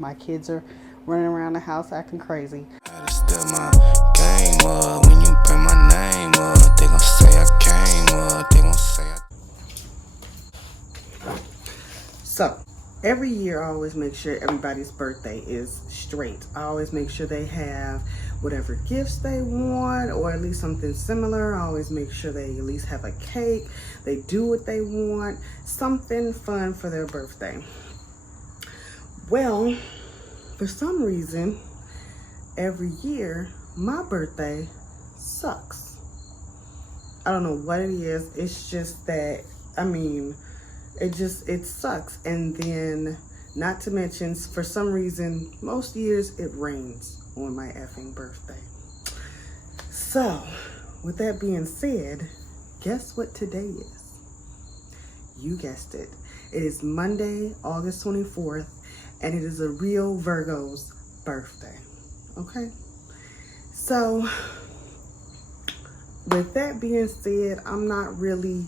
My kids are running around the house acting crazy. Step my game up. When you bring my name up, they gon' say I came up. They gon' say So, every year I always make sure everybody's birthday is straight. I always make sure they have whatever gifts they want, or at least something similar. I always make sure they at least have a cake. They do what they want. Something fun for their birthday. Well, for some reason, every year, my birthday sucks. I don't know what it is. It's just that, it sucks. And then, not to mention, for some reason, most years it rains on my effing birthday. So, with that being said, guess what today is? You guessed it. It is Monday, August 24th, and it is a real Virgo's birthday. Okay? So, with that being said, I'm not really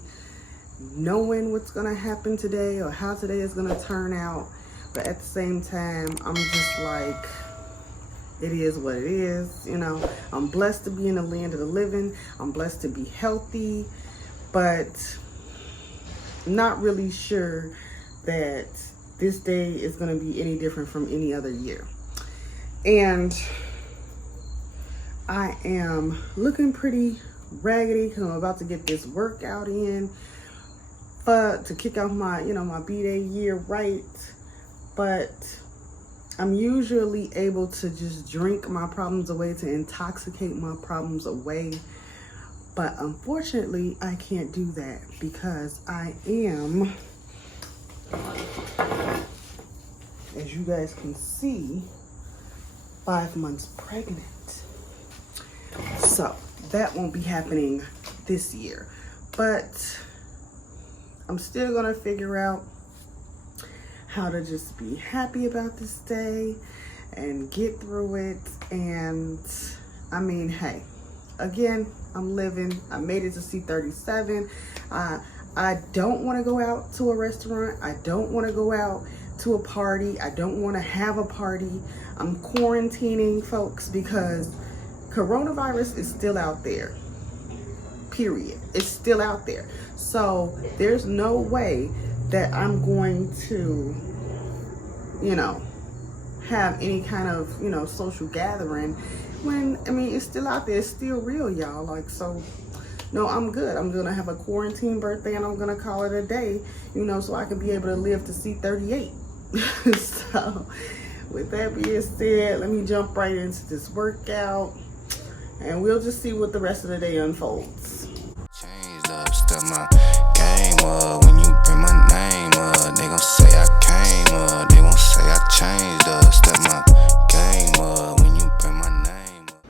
knowing what's gonna happen today or how today is gonna turn out, but at the same time, I'm just like, it is what it is. You know, I'm blessed to be in the land of the living. I'm blessed to be healthy, but not really sure that this day is going to be any different from any other year. And I am looking pretty raggedy because I'm about to get this workout in to kick off my, my B-Day year right. But I'm usually able to just drink my problems away, to intoxicate my problems away. But unfortunately, I can't do that because I am, as you guys can see, 5 months pregnant. So that won't be happening this year. But I'm still gonna figure out how to just be happy about this day and get through it. And hey, again, I'm living. I made it to C37. I don't want to go out to a restaurant. I don't want to go out to a party. I don't want to have a party. I'm quarantining, folks, because coronavirus is still out there. Period. It's still out there. So there's no way that I'm going to, have any kind of, social gathering when, it's still out there. It's still real, y'all. So, no, I'm good. I'm going to have a quarantine birthday and I'm going to call it a day, so I can be able to live to see 38. So, with that being said, let me jump right into this workout and we'll just see what the rest of the day unfolds. changed up, step my game up. When you bring my name up, they gon' say I came up. They gon' say I changed up, step my game up. When you bring my name up.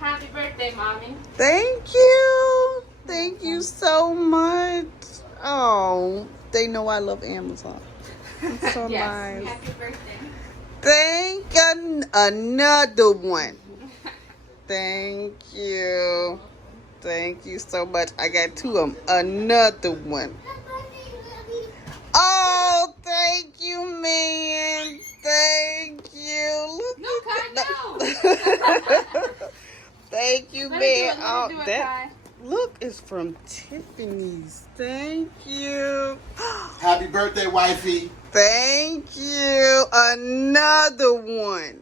Happy birthday, Mommy. Thank you. Thank you so much. Oh, they know I love Amazon. So Yes. nice. Happy birthday. Thank you. Another one. Thank you. Thank you so much. I got 2 of them. Another one. Oh, thank you, man. Thank you. Look No, Thank you, Let man. me do it, Kai. Look, it's from Tiffany's. Thank you. Happy birthday, wifey. Thank you. Another one.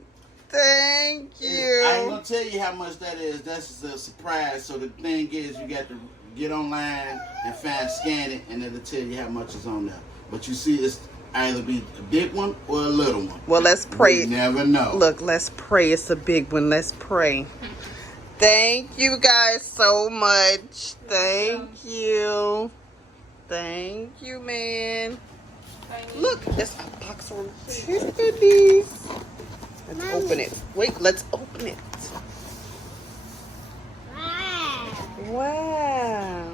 Thank you. I ain't gonna tell you how much that is. That's just a surprise. So the thing is, you got to get online and scan it, and it'll tell you how much is on there. But you see, it's either be a big one or a little one. Well, let's pray. You never know. Look, let's pray. It's a big one. Let's pray. Thank you guys so much. Thank you. Thank you, man. Look, it's a box from Tiffany's. Let's open it. Wait, let's open it. Wow.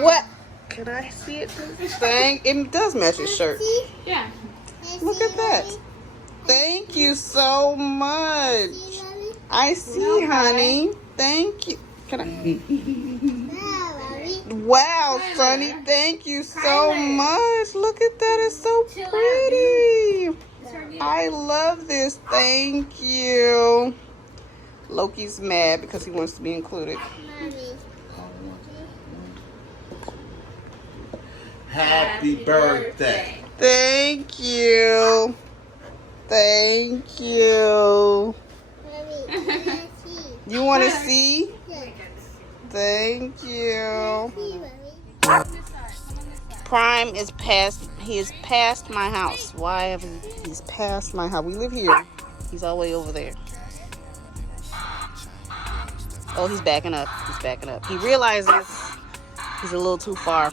What? Can I see it? It does match his shirt. Yeah. Look at that. Thank you so much. I see, honey. Thank you. Can I? Wow, Sonny, thank you so much. Look at that, it's so pretty. I love this, thank you. Loki's mad because he wants to be included. Happy birthday. Thank you. Thank you. You want to see? Thank you. Prime is past, he is past my house. Why have he's past my house? We live here. He's all the way over there. Oh, he's backing up. He's backing up. He realizes he's a little too far.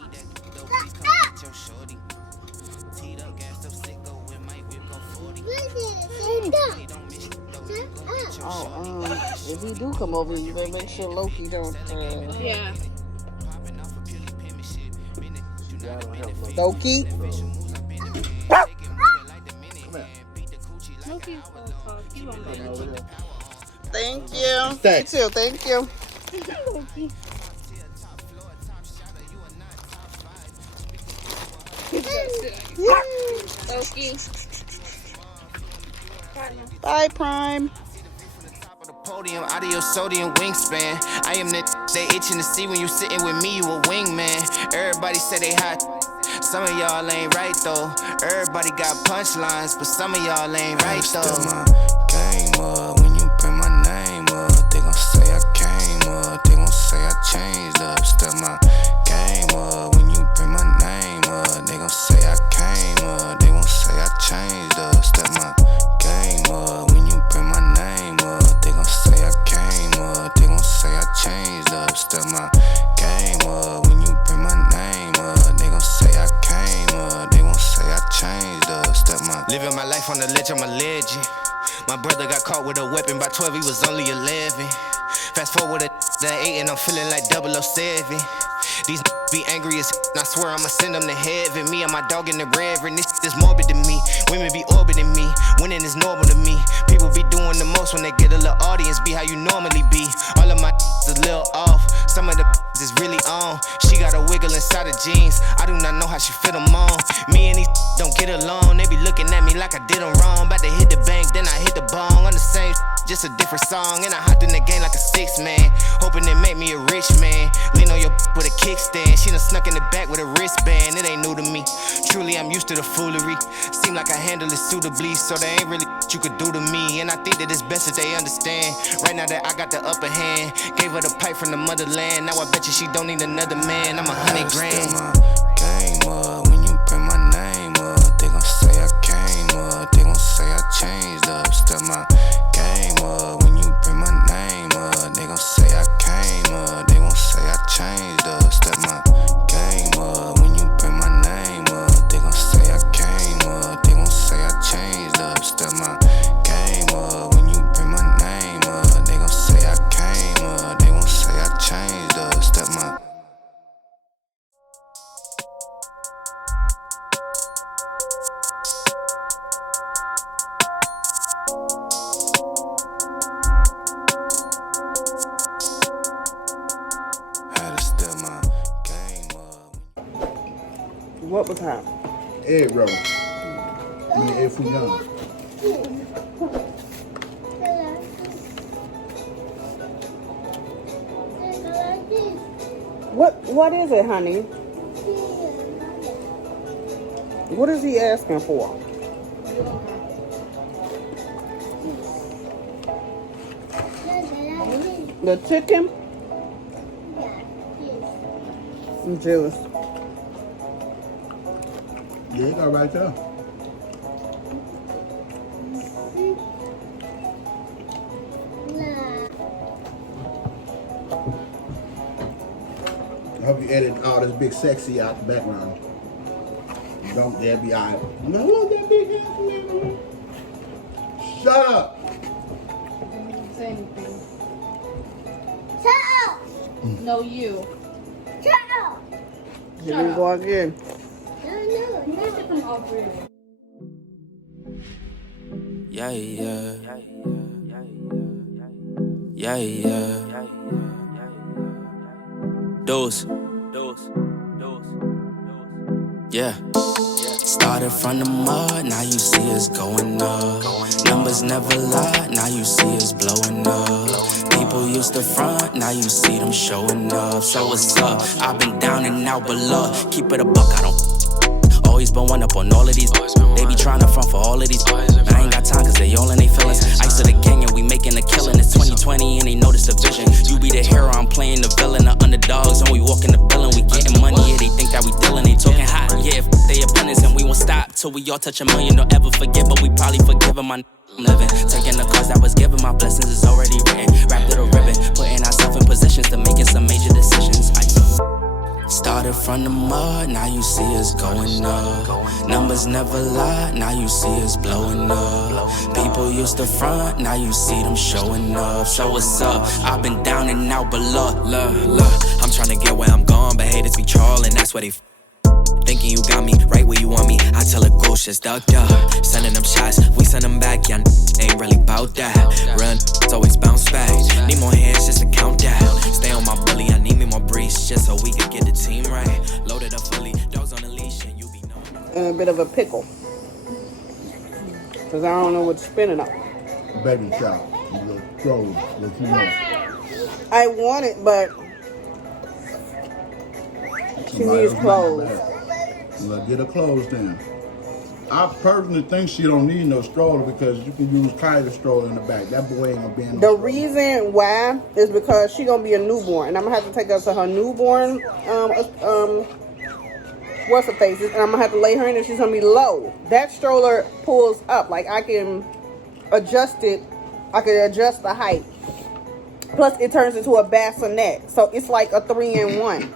Oh, if he do come over, you better make sure Loki don't. Yeah. Loki. Loki's so tall. He won't go over. Thank you. Thanks. You too. Thank you. Loki. Loki. Bye, Prime. Podium, audio, sodium, wingspan. I am the they itching to see when you sitting with me, you a wingman. Everybody say they hot. Some of y'all ain't right though. Everybody got punchlines, but some of y'all ain't right though. Step my game up when you bring my name up. They gon' say I came up. They gon' say I changed up. Step my game up when you bring my name up. They gon' say I came up. They gon' say I changed up. Step my game up when you bring my name up. They gon' say I came up. They gon' say I changed up. Step my game up when you bring my name up. They gon' say I came up. They gon' say I changed up. Step my living my life on the ledge. I'm a legend. My brother got caught with a weapon by 12. He was only 11. Fast forward to 8 and I'm feeling like 007. These be angry as I swear I'ma send them to heaven. Me and my dog in the reverend. This is morbid to me. Women be orbiting me. Winning is normal to me. People be doing the most when they get a little audience. Be how you normally be. All of my is a little off. Some of the is really on. She got a wiggle inside her jeans. I do not know how she fit them on. Me and these don't get along. They be looking at me like I did them wrong. About to hit the bank, then I hit the bong. On the same just a different song. And I hopped in the game like a 6-man. Hoping it make me a rich man. Lean on your with a kickstand. She done snuck in the back with a wristband. It ain't new to me. Truly, I'm used to the foolery. Seem like I handle it suitably. So there ain't really what you could do to me. And I think that it's best that they understand. Right now that I got the upper hand. Gave her the pipe from the motherland. Now I bet you she don't need another man. I'm 100 grand. Step my game up when you bring my name up. They gon' say I came up. They gon' say I changed up. Step my game up when you bring my name up. They gon' say I came up. They gon' say I changed up. Step my game up when you bring my name up. They gon' say I came up. They gon' say I changed up. Step my game up when you bring my name up. They gon' say I came up. They gon' say I changed up. Step my had to step my game up. What was that? Egg roll. I mean, egg fouillon. What is it, honey? What is he asking for? The chicken? I'm jealous. Yeah, you got right there. I hope you edit all this big sexy out the background. Don't there be I. No, what that big ass man? Shut up. Didn't say anything. Shut up! No, you. Shut up! Here we go again. You guys should come off real. Yeah, yeah. Yeah, yeah. Those. Yeah. Started from the mud, now you see us going up. Numbers never lie, now you see us blowing up. People used to front, now you see them showing up. So what's up? I've been down and out below. Keep it a buck, I don't always been one up on all of these. They be trying to front for all of these. Man, I ain't got time cause they all in they feelings. Ice of the gang and we making a killing. It's 2020 and they notice the vision. You be the hero, I'm playing the villain. The underdogs and we walk in the building. We getting money, yeah, they think that we dealing. They talking hot, yeah, they opponents and we won't stop till we all touch $1 million. Don't ever forget, but we probably forgive them. I'm living, taking the cause that was given. My blessings is already written. Wrapped little ribbon, putting ourselves in positions to making some major decisions. Started from the mud, now you see us going up. Numbers never lie, now you see us blowing up. People used to front, now you see them showing up. So what's up? I've been down and out below. Look, I'm trying to get where I'm going, but haters be trolling, that's where they thinking you got me right where you want me. I tell a ghost just ducked up. Sending them shots, we send them back. Yeah, ain't really bout that. Run, it's always bounce back. Need more hands just to count that. Stay on my bully, I need me more breeze just so we can get the team right. Loaded up fully, dogs on the leash, and you be known. And a bit of a pickle. Because I don't know what's spinning up. Baby child, you look clothes, let you know. I want it, but she needs clothes. Well, get her clothes then. I personally think she don't need no stroller because you can use Kyler's stroller in the back. That boy ain't gonna be in no The reason why is because she gonna be a newborn, and I'm gonna have to take her to her newborn what's her face, and I'm gonna have to lay her in, and she's gonna be low. That stroller pulls up, like I can adjust it. I can adjust the height. Plus, it turns into a bassinet, so it's like a 3-in-1.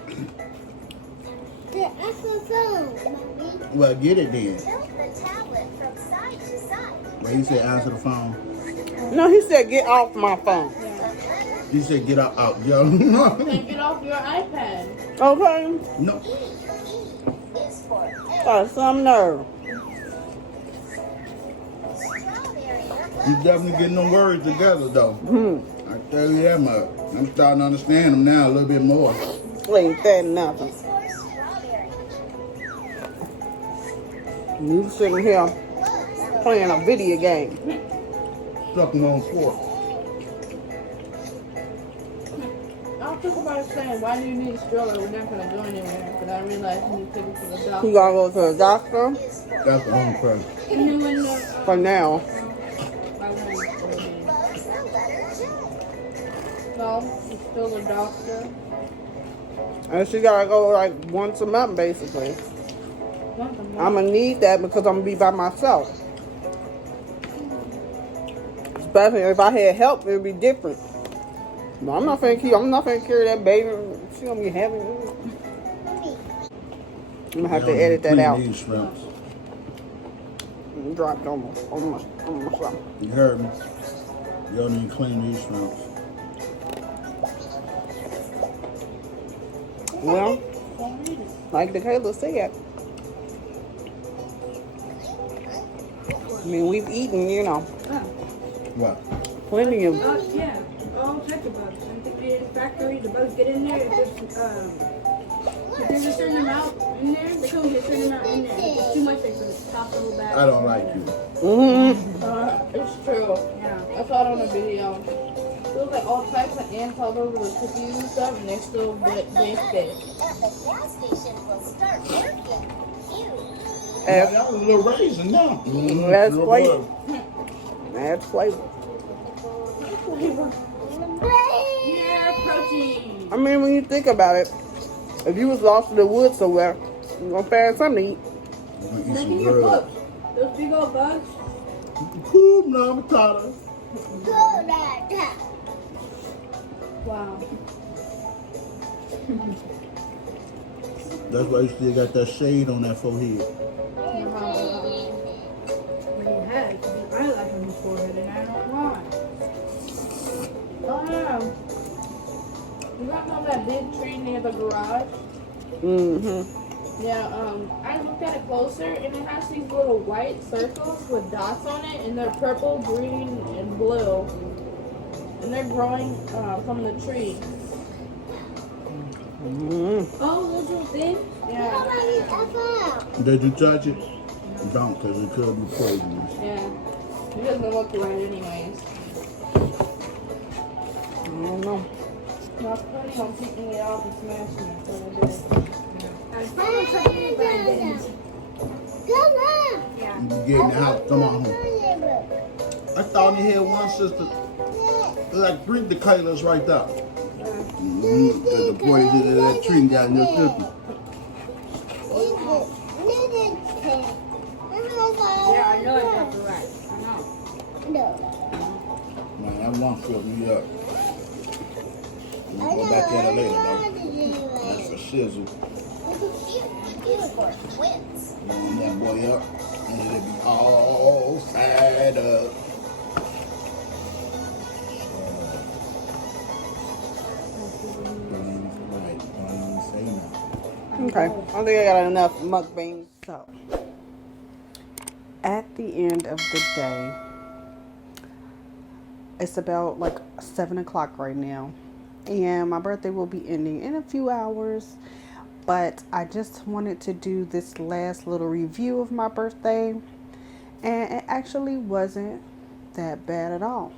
Well, get it then. Tilt the tablet from side to side. Well, he said answer the phone. No, he said get off my phone. He said get out, yo. Take it off your iPad. Okay. No. Got some nerve. You definitely getting them words together though. I tell you that much. I'm starting to understand them now a little bit more. Ain't that nothing. You sitting here playing a video game. Sucking on fork. I was thinking about saying, why do you need a stroller? We're not going to go anywhere. But I realized you need to take it to the doctor. You gotta go to the doctor That's the only person. And then when the, for now. no, it's still a doctor. And she gotta go like once a month basically. I'm gonna need that because I'm gonna be by myself. Especially if I had help, it would be different. But I'm not finna carry that baby. She gonna be heavy. I'm gonna have to edit that out. These shrimps. Dropped on my something. You heard me. You don't need to clean these shrimps. Well, like the Kayla said, I mean, we've eaten, you know, What? plenty of. Yeah, all types of bugs. I think the factory, the bugs get in there. If there's a certain amount in there, they come get a certain amount in there. If it's too much, they put it top a little bag. I don't like you. It's true. Yeah. I saw it on a video. There's like all types of ants all over the cookies and stuff, and they're still they fit. And the gas station will start working. That was a little raisin now. That's flavor. That's flavor. Yeah, protein. I mean, when you think about it, if you was lost in the woods somewhere, you're gonna find something to eat. Look in your books. Those big old bugs. Cool, no, I'm tired. Wow. That's why you still got that shade on that forehead. You had to be eyelash on your forehead, and I don't know why. Oh yeah. You guys know that big tree near the garage? Yeah, I looked at it closer and it has these little white circles with dots on it, and they're purple, green, and blue. And they're growing from the tree. Oh, those little things? Yeah. Did you touch it? Don't, because it could be poisonous. Yeah. It doesn't look right anyways. I don't know. I was planning on picking it off and smashing it, so I did. I'm probably trying to find it. Yeah. You get in the house, come on home. I thought you had one sister. Like 3 Decatur's right there. The boy did that tree and got in your cookie. Yeah, I know it's not right. I know. Man, that one filled me up. We'll go back at it later, though. That's a shizzle. Warm that boy up, and it'll be all fired up. Okay, I think I got enough mukbangs. So, at the end of the day, it's about like 7 o'clock right now, and my birthday will be ending in a few hours. But I just wanted to do this last little review of my birthday, and it actually wasn't that bad at all.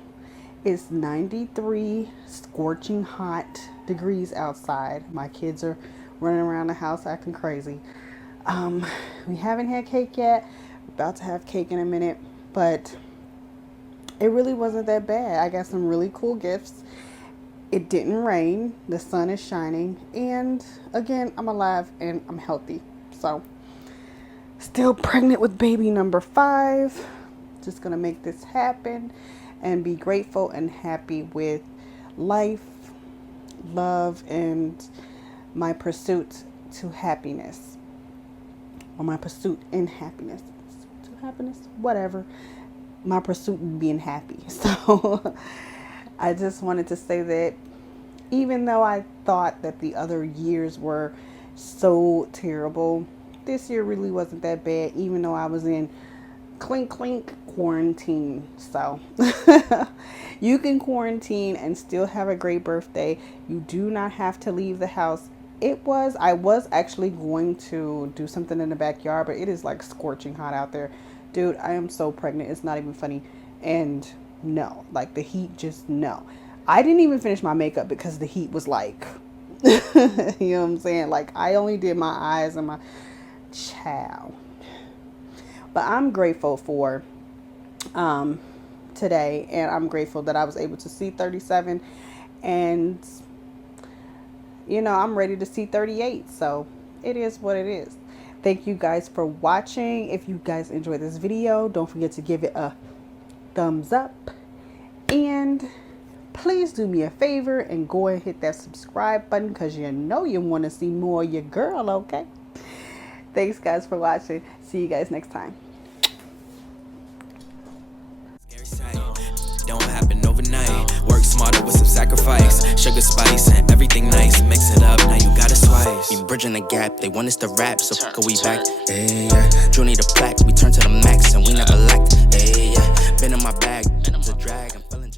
It's 93 scorching hot degrees outside. My kids are running around the house acting crazy. We haven't had cake yet. We're about to have cake in a minute, but it really wasn't that bad. I got some really cool gifts. It didn't rain. The sun is shining, and again, I'm alive and I'm healthy. So, still pregnant with baby number 5. Just gonna make this happen and be grateful and happy with life, love, and my pursuit to happiness, or my pursuit in happiness, to happiness, whatever, my pursuit in being happy. So I just wanted to say that even though I thought that the other years were so terrible, this year really wasn't that bad, even though I was in clink quarantine. So you can quarantine and still have a great birthday. You do not have to leave the house. I was actually going to do something in the backyard, but it is like scorching hot out there. Dude, I am so pregnant. It's not even funny. And no, like the heat, just no. I didn't even finish my makeup because the heat was like, you know what I'm saying? Like, I only did my eyes and my child. But I'm grateful for today, and I'm grateful that I was able to see 37, and you know, I'm ready to see 38. So it is what it is. Thank you guys for watching. If you guys enjoyed this video, don't forget to give it a thumbs up, and please do me a favor and go and hit that subscribe button, because you know you want to see more of your girl. Okay, thanks guys for watching. See you guys next time. Don't happen overnight. Work smarter with some sacrifice. Sugar, spice, and everything nice. Mix it up, now you got a slice. We bridging the gap, they want us to rap, so go we back. Hey, yeah. Drew need a plaque, we turn to the max, and we never lacked. Hey, yeah. Been in my bag, it's a drag, I'm feeling